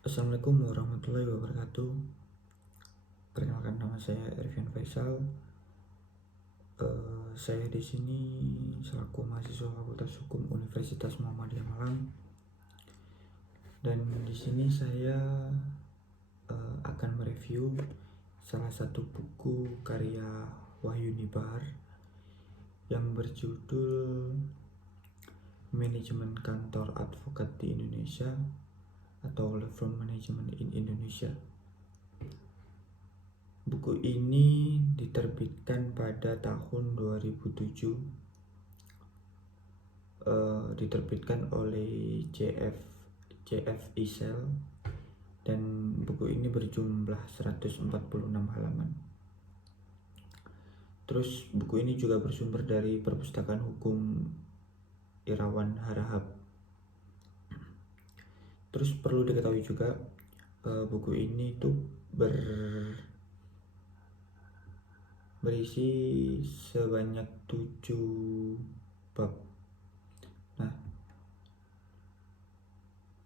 Assalamualaikum warahmatullahi wabarakatuh. Perkenalkan, nama saya Ervian Faisal. Saya di sini selaku mahasiswa Fakultas Hukum Universitas Muhammadiyah Malang. Dan di sini saya akan mereview salah satu buku karya Wahyu Nibar yang berjudul Manajemen Kantor Advokat di Indonesia atau Law Firm Management in Indonesia. Buku ini diterbitkan pada tahun 2007, diterbitkan oleh JF Isel, dan buku ini berjumlah 146 halaman. Terus buku ini juga bersumber dari Perpustakaan Hukum Irawan Harahap. Terus perlu diketahui juga buku ini tuh berisi sebanyak 7 bab. Nah,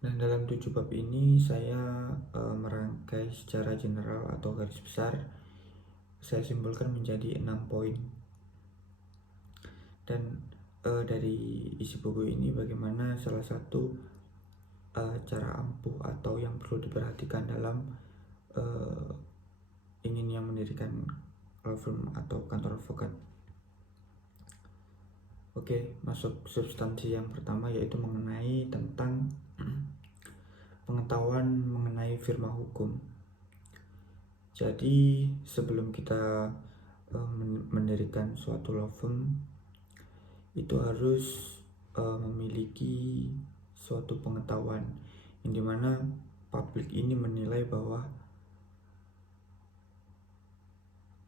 dan dalam 7 bab ini saya merangkai secara general atau garis besar. Saya simpulkan menjadi 6 poin. Dan dari isi buku ini bagaimana salah satu cara ampuh atau yang perlu diperhatikan dalam ingin yang mendirikan law firm atau kantor advokat. Oke, masuk substansi yang pertama, yaitu mengenai tentang pengetahuan mengenai firma hukum. Jadi sebelum kita mendirikan suatu law firm, itu harus memiliki suatu pengetahuan yang dimana publik ini menilai bahwa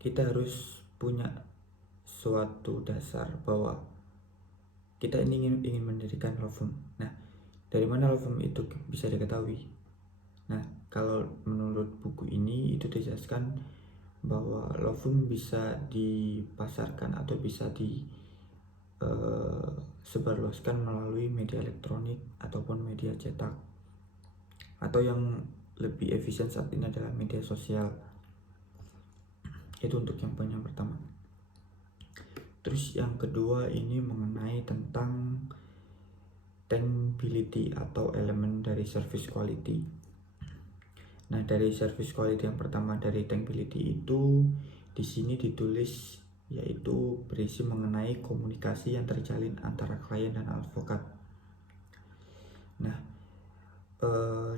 kita harus punya suatu dasar bahwa kita ingin mendirikan law firm. Nah, dari mana law firm itu bisa diketahui? Nah, kalau menurut buku ini itu dijelaskan bahwa law firm bisa dipasarkan atau bisa disebarluaskan melalui media elektronik ataupun media cetak, atau yang lebih efisien saat ini adalah media sosial. Itu untuk yang poin yang pertama. Terus yang kedua ini mengenai tentang tankability atau elemen dari service quality. Nah, dari service quality yang pertama dari tankability itu di sini ditulis yaitu berisi mengenai komunikasi yang terjalin antara klien dan advokat. Nah,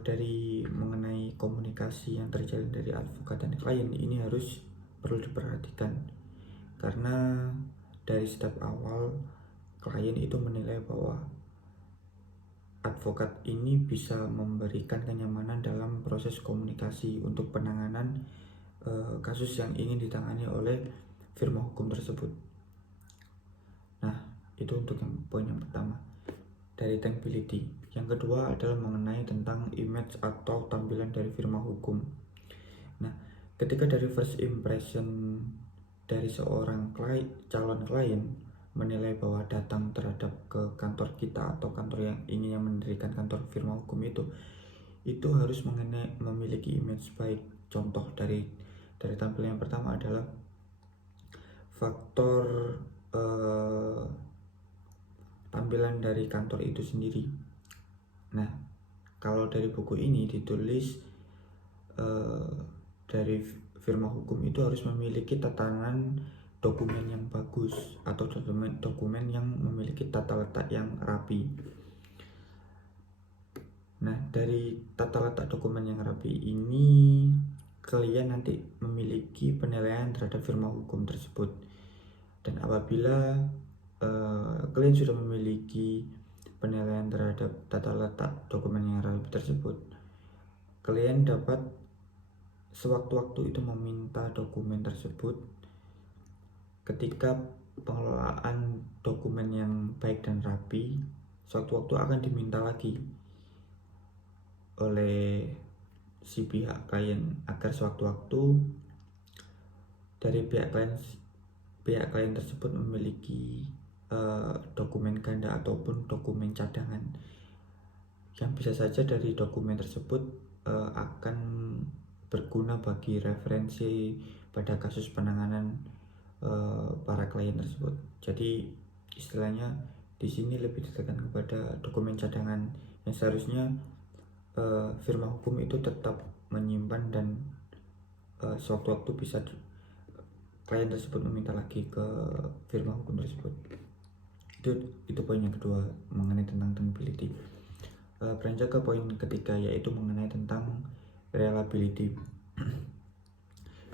dari mengenai komunikasi yang terjalin dari advokat dan klien ini harus perlu diperhatikan, karena dari step awal klien itu menilai bahwa advokat ini bisa memberikan kenyamanan dalam proses komunikasi untuk penanganan kasus yang ingin ditangani oleh firma hukum tersebut. Nah, itu untuk yang poin yang pertama dari tankability. Yang kedua adalah mengenai tentang image atau tampilan dari firma hukum. Nah, ketika dari first impression dari seorang calon klien menilai bahwa datang terhadap ke kantor kita atau kantor yang ingin mendirikan kantor firma hukum itu harus memiliki image baik. Contoh dari tampilan yang pertama adalah faktor tampilan dari kantor itu sendiri. Nah, kalau dari buku ini ditulis dari firma hukum itu harus memiliki tatanan dokumen yang bagus atau dokumen yang memiliki tata letak yang rapi. Nah, dari tata letak dokumen yang rapi ini klien nanti memiliki penilaian terhadap firma hukum tersebut. Dan apabila klien sudah memiliki penilaian terhadap tata letak dokumen yang rapi tersebut, klien dapat sewaktu-waktu itu meminta dokumen tersebut. Ketika pengelolaan dokumen yang baik dan rapi, sewaktu-waktu akan diminta lagi oleh si pihak klien agar sewaktu-waktu dari pihak klien tersebut memiliki dokumen ganda ataupun dokumen cadangan yang bisa saja dari dokumen tersebut akan berguna bagi referensi pada kasus penanganan para klien tersebut. Jadi istilahnya di sini lebih ditekan kepada dokumen cadangan yang seharusnya firma hukum itu tetap menyimpan dan sewaktu-waktu bisa klien tersebut meminta lagi ke firma hukum tersebut. Itu poin yang kedua mengenai tentang deniability. Beranjak ke poin ketiga, yaitu mengenai tentang reliability.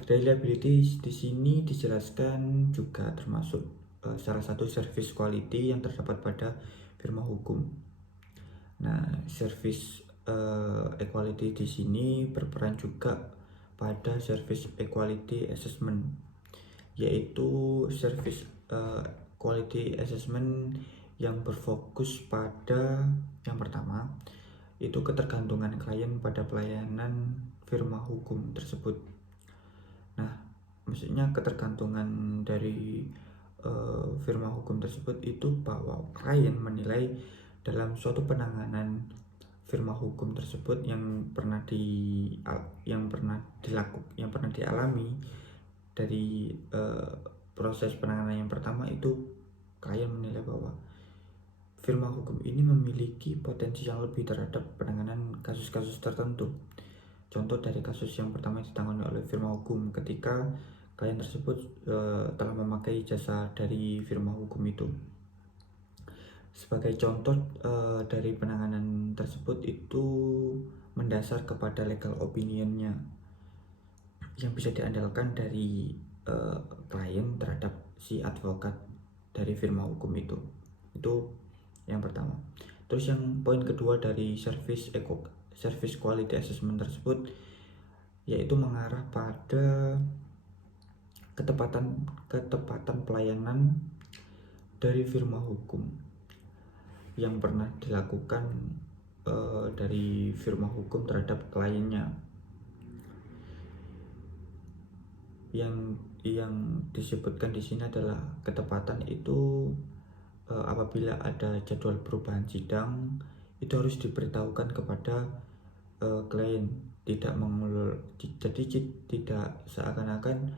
Reliability di sini dijelaskan juga termasuk salah satu service quality yang terdapat pada firma hukum. Nah, service equality di sini berperan juga pada service equality assessment, yaitu service quality assessment yang berfokus pada yang pertama itu ketergantungan klien pada pelayanan firma hukum tersebut. Nah, maksudnya ketergantungan dari firma hukum tersebut itu bahwa klien menilai dalam suatu penanganan firma hukum tersebut yang pernah dialami dari proses penanganan yang pertama itu, klien menilai bahwa firma hukum ini memiliki potensi yang lebih terhadap penanganan kasus-kasus tertentu. Contoh dari kasus yang pertama ditangani oleh firma hukum ketika klien tersebut telah memakai jasa dari firma hukum itu. Sebagai contoh dari penanganan tersebut itu mendasar kepada legal opinionnya yang bisa diandalkan dari klien terhadap si advokat dari firma hukum itu. Itu yang pertama. Terus yang poin kedua dari service quality assessment tersebut yaitu mengarah pada ketepatan pelayanan dari firma hukum yang pernah dilakukan dari firma hukum terhadap kliennya. Yang disebutkan di sini adalah ketepatan itu apabila ada jadwal perubahan sidang itu harus diberitahukan kepada klien, tidak mengulur. Jadi tidak seakan-akan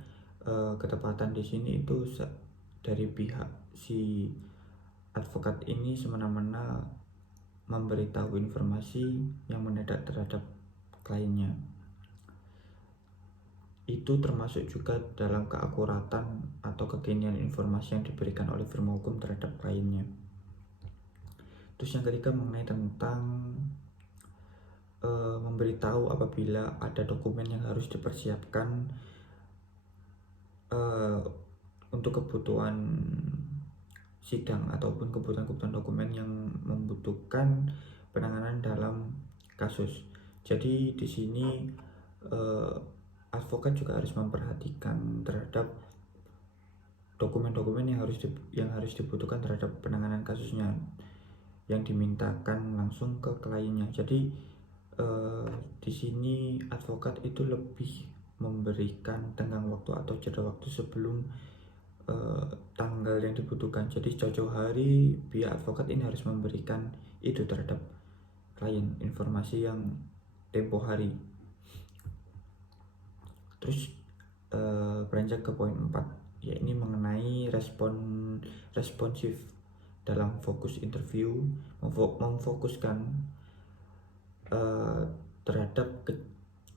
ketepatan di sini itu dari pihak si advokat ini semena-mena memberitahu informasi yang mendadak terhadap kliennya. Itu termasuk juga dalam keakuratan atau kekinian informasi yang diberikan oleh firma hukum terhadap kliennya. Terus yang ketiga mengenai tentang memberitahu apabila ada dokumen yang harus dipersiapkan untuk kebutuhan sidang ataupun kebutuhan dokumen yang membutuhkan penanganan dalam kasus. Jadi di sini advokat juga harus memperhatikan terhadap dokumen-dokumen yang harus dibutuhkan terhadap penanganan kasusnya yang dimintakan langsung ke kliennya. Jadi di sini advokat itu lebih memberikan tenggang waktu atau jeda waktu sebelum tanggal yang dibutuhkan. Jadi jauh-jauh hari pihak advokat ini harus memberikan itu terhadap klien, informasi yang tempo hari. Terus beranjak ke poin 4, yakni mengenai responsif dalam fokus interview, memfokuskan terhadap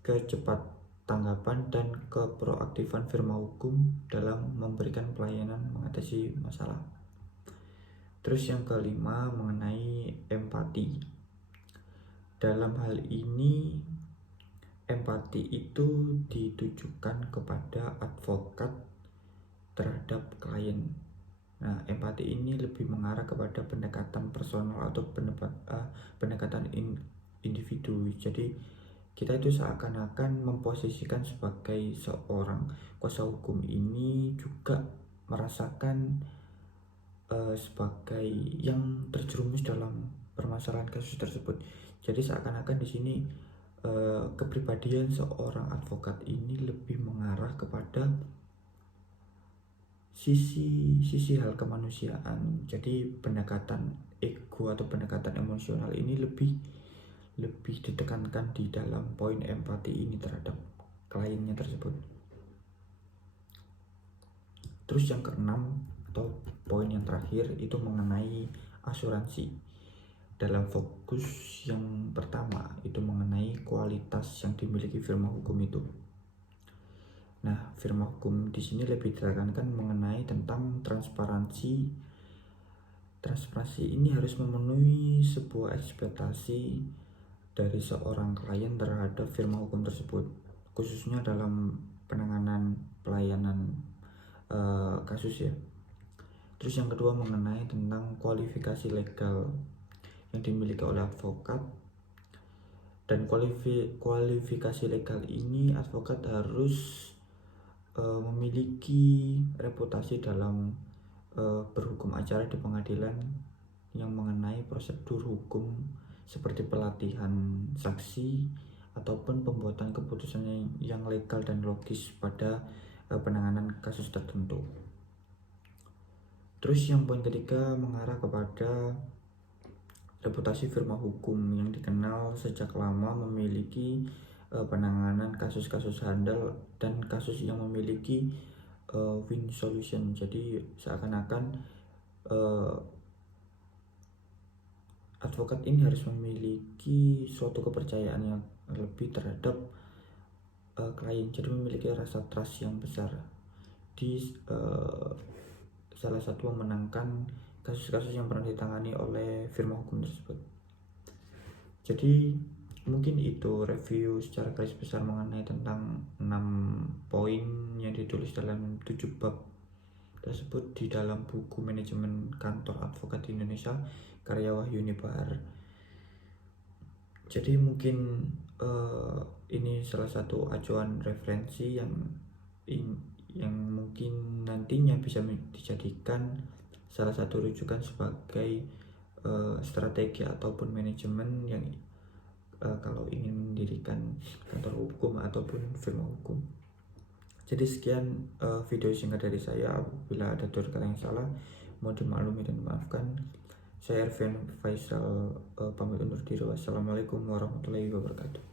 kecepat tanggapan dan keproaktifan firma hukum dalam memberikan pelayanan mengatasi masalah. Terus yang kelima mengenai empati. Dalam hal ini empati itu ditujukan kepada advokat terhadap klien. Nah, empati ini lebih mengarah kepada pendekatan personal atau pendekatan individu. Jadi kita itu seakan-akan memposisikan sebagai seorang kuasa hukum ini juga merasakan sebagai yang terjerumus dalam permasalahan kasus tersebut. Jadi seakan-akan di sini kepribadian seorang advokat ini lebih mengarah kepada sisi hal kemanusiaan. Jadi pendekatan ego atau pendekatan emosional ini lebih lebih ditekankan di dalam poin empati ini terhadap kliennya tersebut. Terus yang keenam atau poin yang terakhir itu mengenai asuransi. Dalam fokus yang pertama itu mengenai kualitas yang dimiliki firma hukum itu. Nah, firma hukum di sini lebih ditekankan mengenai tentang transparansi. Transparansi ini harus memenuhi sebuah ekspektasi dari seorang klien terhadap firma hukum tersebut, khususnya dalam penanganan pelayanan kasus ya. Terus yang kedua mengenai tentang kualifikasi legal yang dimiliki oleh advokat. Dan kualifikasi legal ini advokat harus memiliki reputasi dalam berhukum acara di pengadilan yang mengenai prosedur hukum seperti pelatihan saksi ataupun pembuatan keputusan yang legal dan logis pada penanganan kasus tertentu. Terus yang poin ketiga mengarah kepada reputasi firma hukum yang dikenal sejak lama memiliki penanganan kasus-kasus handal dan kasus yang memiliki win solution. Jadi seakan-akan advokat ini harus memiliki suatu kepercayaan yang lebih terhadap klien, jadi memiliki rasa trust yang besar di salah satu memenangkan kasus-kasus yang pernah ditangani oleh firma hukum tersebut. Jadi mungkin itu review secara garis besar mengenai tentang 6 poin yang ditulis dalam 7 bab tersebut di dalam buku manajemen kantor advokat di Indonesia karya Wahyuni Bahar. Jadi mungkin ini salah satu acuan referensi yang mungkin nantinya bisa dijadikan salah satu rujukan sebagai strategi ataupun manajemen yang kalau ingin mendirikan kantor hukum ataupun firma hukum. Jadi sekian video singkat dari saya. Bila ada tutur kata yang salah mohon dimaklumi dan dimaafkan. Saya Ervian Faisal pamit undur diri. Wassalamualaikum warahmatullahi wabarakatuh.